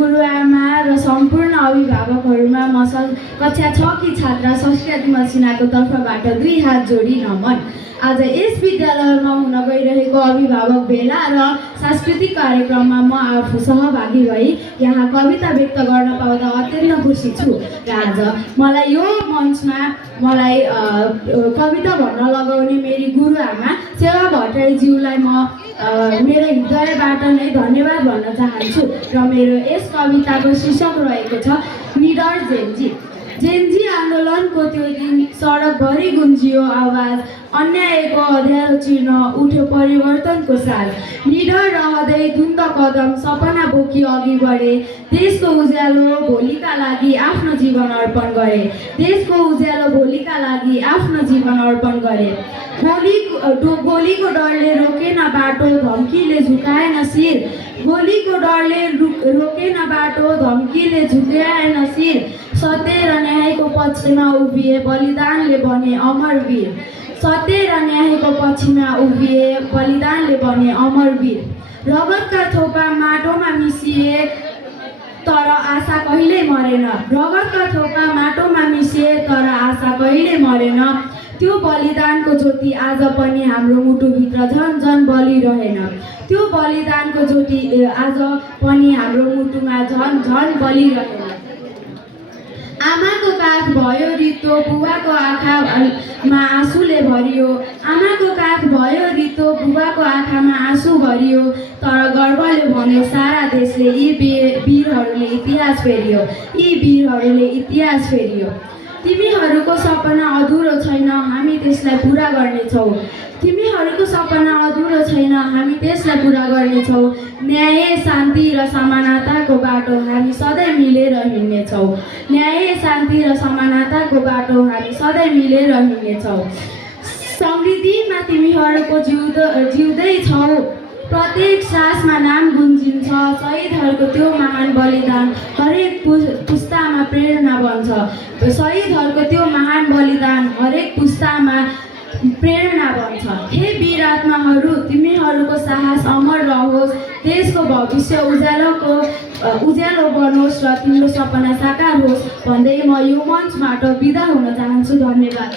गुरुआमा र सम्पूर्ण अभिभावकहरूमा म कक्षा 6 की छात्रा संस्कृति मसिनाको तर्फबाट 2 हात जोडी नमन। आज यस विद्यालयमा हुन गइरहेको अभिभावक भेला र सांस्कृतिक कार्यक्रममा म आफू सहभागी भई यहाँ कविता व्यक्त गर्न पाउँदा अत्यन्त खुसी छु। र आज मलाई यो मञ्चमा कविता भन्न लगाउने मेरी गुरुआमा सेवा भट्टराईज्यूलाई म मेरो हृदयबाट नै धन्यवाद भन्न चाहन्छु। र मेरो यस कविताको शीर्षक रहेको छ निडर जेनजी। जेनजी आन्दोलनको त्यो दिन सडकभरि गुन्जियो आवाज, अन्यायको अँध्यारो चिर्न उठ्यो परिवर्तनको साथ। निडर रहँदै धुन्द कदम सपना बोकी अघि बढे, देशको उज्यालो भोलिका लागि आफ्नो जीवन अर्पण गरे। देशको उज्यालो भोलिका लागि आफ्नो जीवन अर्पण गरे। गोलीको डरले रोकेन बाटो, धम्कीले झुकाएन शिर। गोलीको डरले रोकेन बाटो, धम्कीले झुकाएन शिर। सत्य र न्यायको पक्षमा उभिए बलिदानले बने अमरवीर। सत्य र न्यायको पक्षमा उभिए बलिदानले बने अमरवीर। रगतका थोपा माटोमा मिसिए तर आशा कहिल्यै मरेन। रगतका थोपा माटोमा मिसिए तर आशा कहिल्यै मरेन। त्यो बलिदानको ज्योति आज पनि हाम्रो मुटुभित्र झन झन बलिरहेन। त्यो बलिदानको ज्योति आज पनि हाम्रो मुटुमा झन झन बलिरहेन। आमाको काख भयो रित्तो, बुबाको आँखामा आँसुले भरियो। आमाको काख भयो रित्तो, बुबाको आँखामा आँसु भरियो। तर गर्वले भन्यो सारा देशले, यी वीरहरूले इतिहास फेरियो। यी वीरहरूले इतिहास फेरियो। तिमीहरूको सपना अधुरो छैन, हामी त्यसलाई पुरा गर्नेछौँ। तिमीहरूको सपना अधुरो छैन, हामी त्यसलाई पुरा गर्नेछौँ। न्याय, शान्ति र समानताको बाटो हामी सधैँ मिलेर हिँड्नेछौँ। न्याय, शान्ति र समानताको बाटो हामी सधैँ मिलेर हिँड्नेछौँ। समृद्धिमा तिमीहरूको जिउँदै छौ। प्रत्येक सासमा नाम गुन्जिन्छ। शहीदहरूको त्यो महान बलिदान हरेक पुस्तामा प्रेरणा बन्छ। शहीदहरूको त्यो महान बलिदान हरेक पुस्तामा प्रेरणा बन्छ। हे वीर आत्माहरू, तिमीहरूको साहस अमर रहोस्। देशको भविष्य उज्यालो बनोस् र तिम्रो सपना साकार होस् भन्दै म यो मञ्चबाट बिदा हुन चाहन्छु। धन्यवाद।